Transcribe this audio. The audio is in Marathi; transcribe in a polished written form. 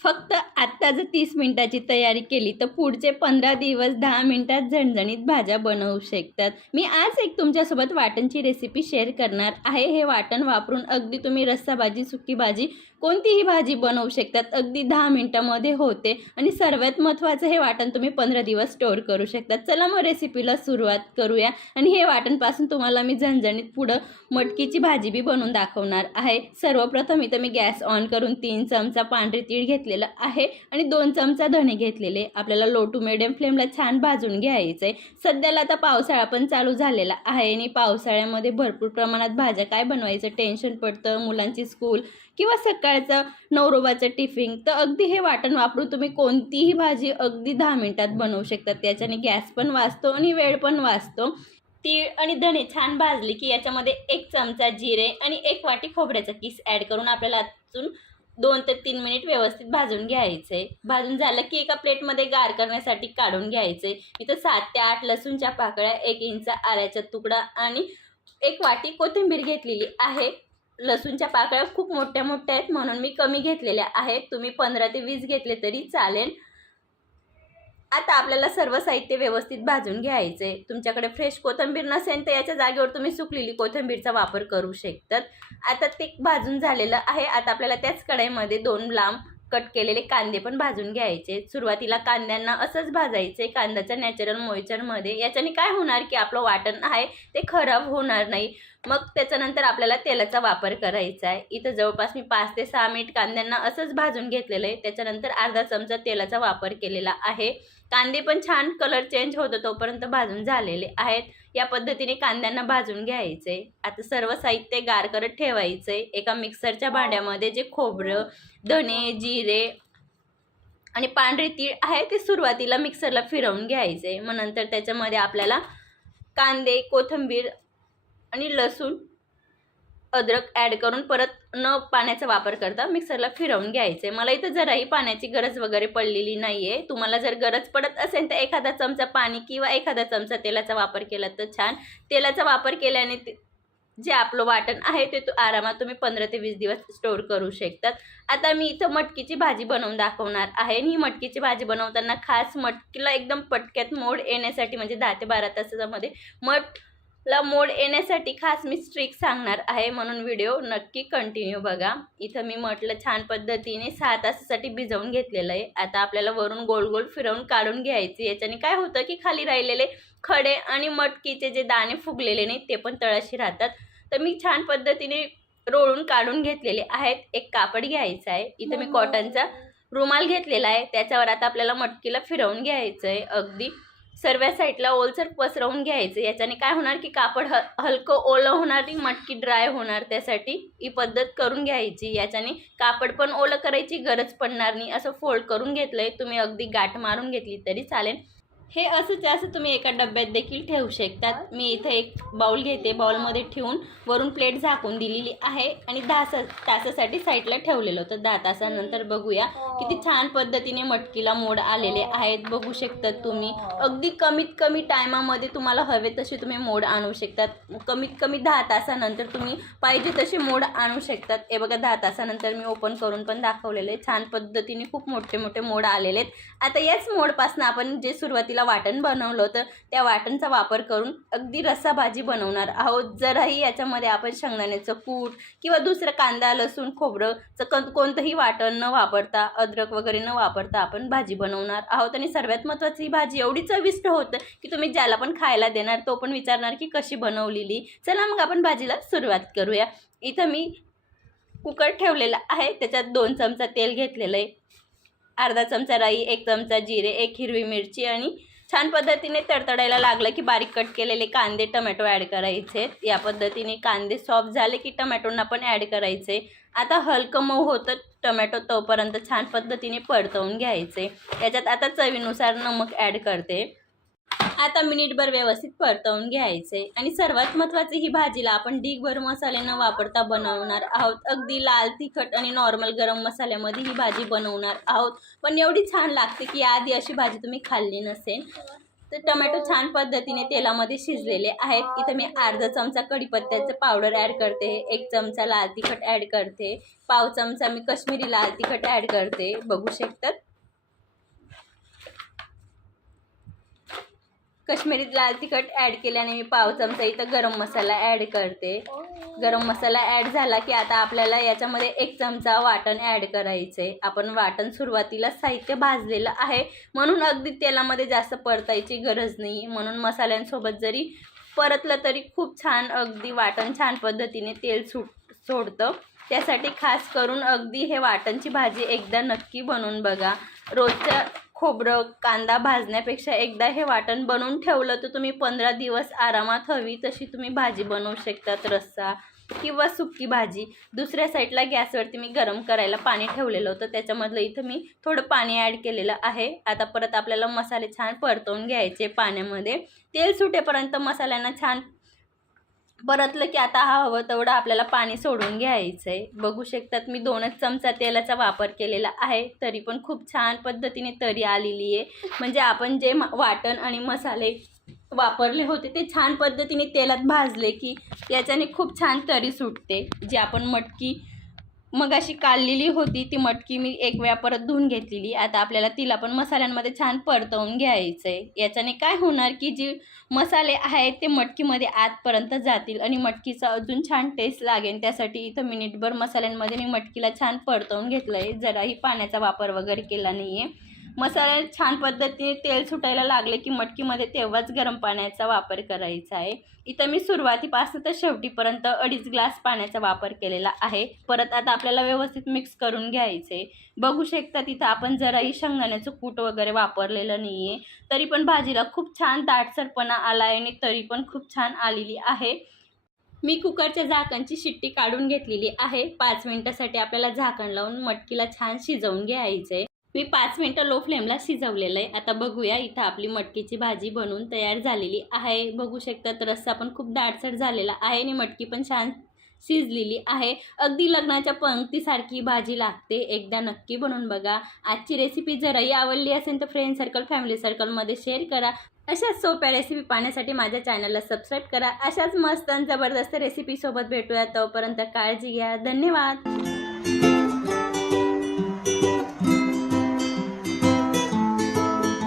फक्त आत्ता जर 30 मिनिटाची तयारी केली तर पुढचे 15 दिवस 10 मिनिटात झणझणीत भाज्या बनवू शकतात। मी आज एक तुमच्यासोबत वाटणची रेसिपी शेअर करणार आहे। हे वाटण वापरून अगदी तुम्ही रस्सा भाजी, सुकी भाजी, कोणतीही भाजी बनवू शकतात। अगदी 10 मिनिटांमध्ये होते आणि सर्वात महत्त्वाचं हे वाटण तुम्ही 15 दिवस स्टोअर करू शकतात। चला मग रेसिपीला सुरुवात करूया। आणि हे वाटणपासून तुम्हाला मी झणझणीत पुढं मटकीची भाजी बी बनवून दाखवणार आहे। सर्वप्रथम इथं मी गॅस ऑन करून 3 चमचा पांढरे तीळ घेतलेलं आहे आणि 2 चमचा धणे घेतलेले। आपल्याला लो टू मिडियम फ्लेमला छान भाजून घ्यायचं आहे। सध्याला आता पावसाळा पण चालू झालेला आहे आणि पावसाळ्यामध्ये भरपूर प्रमाणात भाज्या काय बनवायचं टेन्शन पडतं, मुलांची स्कूल किंवा सकाळचं नवरोबाचं टिफिन, तर अगदी हे वाटण वापरून तुम्ही कोणतीही भाजी अगदी 10 मिनिटात बनवू शकता। त्याच्याने गॅस पण वाचतो आणि वेळ पण वाचतो। तीळ आणि धणे छान भाजले की याच्यामध्ये 1 चमचा जिरे आणि 1 वाटी खोबऱ्याचा किस ॲड करून आपल्याला अजून 2 ते 3 मिनिट व्यवस्थित भाजून घ्यायचे। भाजून झालं की एका प्लेटमध्ये गार करण्यासाठी काढून घ्यायचे। इथं 7 ते 8 लसूणच्या पाकळ्या, 1 इंच आल्याचा तुकडा आणि 1 वाटी कोथिंबीर घेतलेली आहे। लसूणच्या पाकळ्या खूप मोठ्या मोठ्या आहेत म्हणून मी कमी घेतलेल्या आहेत। तुम्ही 15 ते 20 घेतले तरी चालेल। आता आपल्याला सर्व साहित्य व्यवस्थित भाजून घ्यायचे। तुमच्याकडे फ्रेश कोथिंबीर नसेल तर याच्या जागेवर तुम्ही सुकलेली कोथिंबीरचा वापर करू शकतात। आता ते भाजून झालेलं आहे। आता आपल्याला त्याच कढईमध्ये 2 लांब कट केलेले कांदे पण भाजून घ्यायचे। सुरुवातीला कांद्यांना असंच भाजायचे कांद्याच्या नॅचरल मॉइश्चरमध्ये। याच्याने काय होणार की आपलं वाटण आहे ते खराब होणार नाही। मग त्याच्यानंतर आपल्याला तेलाचा वापर करायचा आहे। इथं जवळपास मी 5 ते 6 मिनिट कांद्यांना असंच भाजून घेतलेलं आहे। त्याच्यानंतर अर्धा चमचा तेलाचा वापर केलेला आहे। कांदे पण छान कलर चेंज होतो तोपर्यंत भाजून झालेले आहेत। या पद्धतीने कांद्यांना भाजून घ्यायचे। आता सर्व साहित्य गार करत ठेवायचे। एका मिक्सरच्या भांड्यामध्ये जे खोबरं, धणे, जिरे आणि पांढरे तीळ आहे ते सुरुवातीला मिक्सरला फिरवून घ्यायचे। मग नंतर त्याच्यामध्ये आपल्याला कांदे, कोथिंबीर आणि लसूण, अद्रक ॲड करून परत न पाण्याचा वापर करता मिक्सरला फिरवून घ्यायचे। मला इथं जराही पाण्याची गरज वगैरे पडलेली नाही आहे। तुम्हाला जर गरज पडत असेल तर एखादा चमचा पाणी किंवा एखादा चमचा तेलाचा वापर केला तर छान। तेलाचा वापर केल्याने जे आपलं वाटण आहे ते आरामात तुम्ही 15 ते 20 दिवस स्टोअर करू शकतात। आता मी इथं मटकीची भाजी बनवून दाखवणार आहे। आणि ही मटकीची भाजी बनवताना खास मटकीला एकदम पटक्यात मोड येण्यासाठी म्हणजे 10 ते 12 तासामध्ये ला मोड येण्यासाठी खास मी ट्रिक सांगणार आहे, म्हणून व्हिडिओ नक्की कंटिन्यू बघा। इथं मी म्हटलं छान पद्धतीने 6 तासासाठी भिजवून घेतलेलं आहे। आता आपल्याला वरून गोल गोल फिरवून काढून घ्यायचे। याच्याने काय होतं की खाली राहिलेले खडे आणि मटकीचे जे दाणे फुगलेले नाही ते पण तळाशी राहतात। तर मी छान पद्धतीने रोळून काढून घेतलेले आहेत। एक कापड घ्यायचं आहे। इथं मी कॉटनचा रुमाल घेतलेला आहे। त्याच्यावर आता आपल्याला मटकीला फिरवून घ्यायचं आहे। अगदी सर्व साईडला ओलसर पसरवून घ्यायचं। याच्याने काय होणार की कापड हलकं ओलं होणार, मटकी ड्राय होणार। त्यासाठी ही पद्धत करून घ्यायची। याच्याने कापड पण ओलं करायची गरज पडणार नाही। असं फोल्ड करून घेतलंय, तुम्ही अगदी गाठ मारून घेतली तरी चालेल। हे असं तुम्ही एका डब्यात देखील ठेवू शकतात। मी इथे एक बाउल घेते, बाउलमध्ये ठेवून वरून प्लेट झाकून दिलेली आहे आणि 10 तासासाठी साईडला ठेवलेलं होतं। 10 तासानंतर बघूया किती छान पद्धतीने मटकीला मोड आलेले आहेत। बघू शकतात तुम्ही अगदी कमीत कमी टायमामध्ये तुम्हाला हवे तसे तुम्ही मोड आणू शकतात। कमीत कमी 10 तासानंतर तुम्ही पाहिजे तसे मोड आणू शकतात। हे बघा 10 तासानंतर मी ओपन करून पण दाखवलेले छान पद्धतीने खूप मोठे मोठे मोड आलेले आहेत। आता याच मोडपासून आपण जे सुरुवातीला वाटण बनवलं होतं त्या वाटणचा वापर करून अगदी रस्सा भाजी बनवणार आहोत। जरही याच्यामध्ये आपण शेंगदाण्याचं कूट किंवा दुसरं कांदा, लसूण, खोबरंचं कोणतंही वाटण न वापरता, अद्रक वगैरे न वापरता आपण भाजी बनवणार आहोत। आणि सर्वात महत्त्वाची ही भाजी एवढी चविष्ट होतं की तुम्ही ज्याला पण खायला देणार तो पण विचारणार की कशी बनवलेली। चला मग आपण भाजीला सुरुवात करूया। इथं मी कुकर ठेवलेला आहे, त्याच्यात 2 चमचा तेल घेतलेलं आहे, अर्धा चमचा राई, 1 चमचा जिरे, 1 हिरवी मिरची आणि छान पद्धतीने तडतडायला लागलं की बारीक कट केलेले कांदे, टोमॅटो ॲड करायचे। या पद्धतीने कांदे सॉफ्ट झाले की टोमॅटोंना पण ॲड करायचे। आता हलकं मऊ होतं टोमॅटो तोपर्यंत छान पद्धतीने परतवून घ्यायचे। याच्यात आता चवीनुसार नमक ॲड करते। आता मिनिटभर व्यवस्थित परतवून घ्यायचे। आणि सर्वात महत्त्वाचे ही भाजीला आपण ढीगभर मसाले न वापरता बनवणार आहोत। अगदी लाल तिखट आणि नॉर्मल गरम मसाल्यामध्ये ही भाजी बनवणार आहोत, पण एवढी छान लागते की आधी अशी भाजी तुम्ही खाल्ली नसेल। तर टोमॅटो छान पद्धतीने तेलामध्ये शिजलेले आहेत. इथं मी अर्धा चमचा कढीपत्त्याचं पावडर ॲड करते, 1 चमचा लाल तिखट ॲड करते, पाव चमचा मी कश्मीरी लाल तिखट ॲड करते, बघू शकतात. कश्मीरी लाल तिखट ॲड केल्याने मी पाव चमचा इथं गरम मसाला ॲड करते. गरम मसाला ॲड झाला की आता आपल्याला याच्यामध्ये 1 चमचा वाटण ॲड करायचे. आपण वाटण सुरुवातीला साहित्य भाजलेलं आहे म्हणून अगदी तेलामध्ये जास्त परतायची गरज नाही. म्हणून मसाल्यांसोबत जरी परतलं तरी खूप छान अगदी वाटण छान पद्धतीने तेल सोडतं. त्यासाठी खास करून अगदी हे वाटणची भाजी एकदा नक्की बनवून बघा. रोजच्या खोबरं कांदा भाजण्यापेक्षा एकदा हे वाटण बनवून ठेवलं तर तुम्ही 15 दिवस आरामात हवी तशी तुम्ही भाजी बनवू शकतात. रस्सा किंवा सुकी भाजी. दुसऱ्या साईडला गॅसवरती मी गरम करायला पाणी ठेवलेलं होतं, त्याच्यामधलं इथं मी थोडं पाणी ॲड केलेलं आहे. आता परत आपल्याला मसाले छान परतवून घ्यायचे पाण्यामध्ये. तेल सुटेपर्यंत मसाल्यांना छान परतलं की आता हवं तेवढं आपल्याला पाणी सोडून घ्यायचं आहे. बघू शकतात मी 2च चमचा तेलाचा वापर केलेला आहे, तरी पण खूप छान पद्धतीने तरी आलेली आहे. म्हणजे आपण जे वाटण आणि मसाले वापरले होते ते छान पद्धतीने तेलात भाजले की याच्याने खूप छान तरी सुटते. जी आपण मटकी मगाशी काढलेली होती ती मटकी मी एक वेळा परत धुवून घेतलेली. आता आपल्याला तिला पण मसाल्यांमध्ये छान परतवून घ्यायचं आहे. याच्याने काय होणार की जी मसाले आहेत ते मटकीमध्ये आतपर्यंत जातील आणि मटकीचा अजून छान टेस्ट लागेल. त्यासाठी इथं मिनिटभर मसाल्यांमध्ये मी मटकीला छान परतवून घेतलं आहे. जराही पाण्याचा वापर वगैरे केला नाही आहे. मसाले छान पद्धतीने तेल सुटायला लागले की मटकीमध्ये तेव्हाच गरम पाण्याचा वापर करायचा आहे. इथं मी सुरुवातीपासून तर शेवटीपर्यंत 2.5 ग्लास पाण्याचा वापर केलेला आहे. परत आता आपल्याला व्यवस्थित मिक्स करून घ्यायचे. बघू शकता तिथं आपण जराही शेंगदाण्याचं कूट वगैरे वापरलेलं नाही आहे, तरी पण भाजीला खूप छान दाटसरपणा आला आहे आणि तरी पण खूप छान आलेली आहे. मी कुकरच्या झाकणची शिट्टी काढून घेतलेली आहे. 5 मिनिटासाठी आपल्याला झाकण लावून मटकीला छान शिजवून घ्यायचं आहे. मी 5 मिनिटं लो फ्लेमला शिजवलेलं आहे. आता बघूया इथं आपली मटकीची भाजी बनवून तयार झालेली आहे. बघू शकतात रस्सा पण खूप दाटसर झालेला आहे आणि मटकी पण छान शिजलेली आहे. अगदी लग्नाच्या पंक्तीसारखी भाजी लागते. एकदा नक्की बनवून बघा. आजची रेसिपी जरही आवडली असेल तर फ्रेंड सर्कल फॅमिली सर्कलमध्ये शेअर करा. अशाच सोप्या रेसिपी पाहण्यासाठी माझ्या चॅनलला सबस्क्राईब करा. अशाच मस्त आणि जबरदस्त रेसिपीसोबत भेटूया. तोपर्यंत काळजी घ्या. धन्यवाद.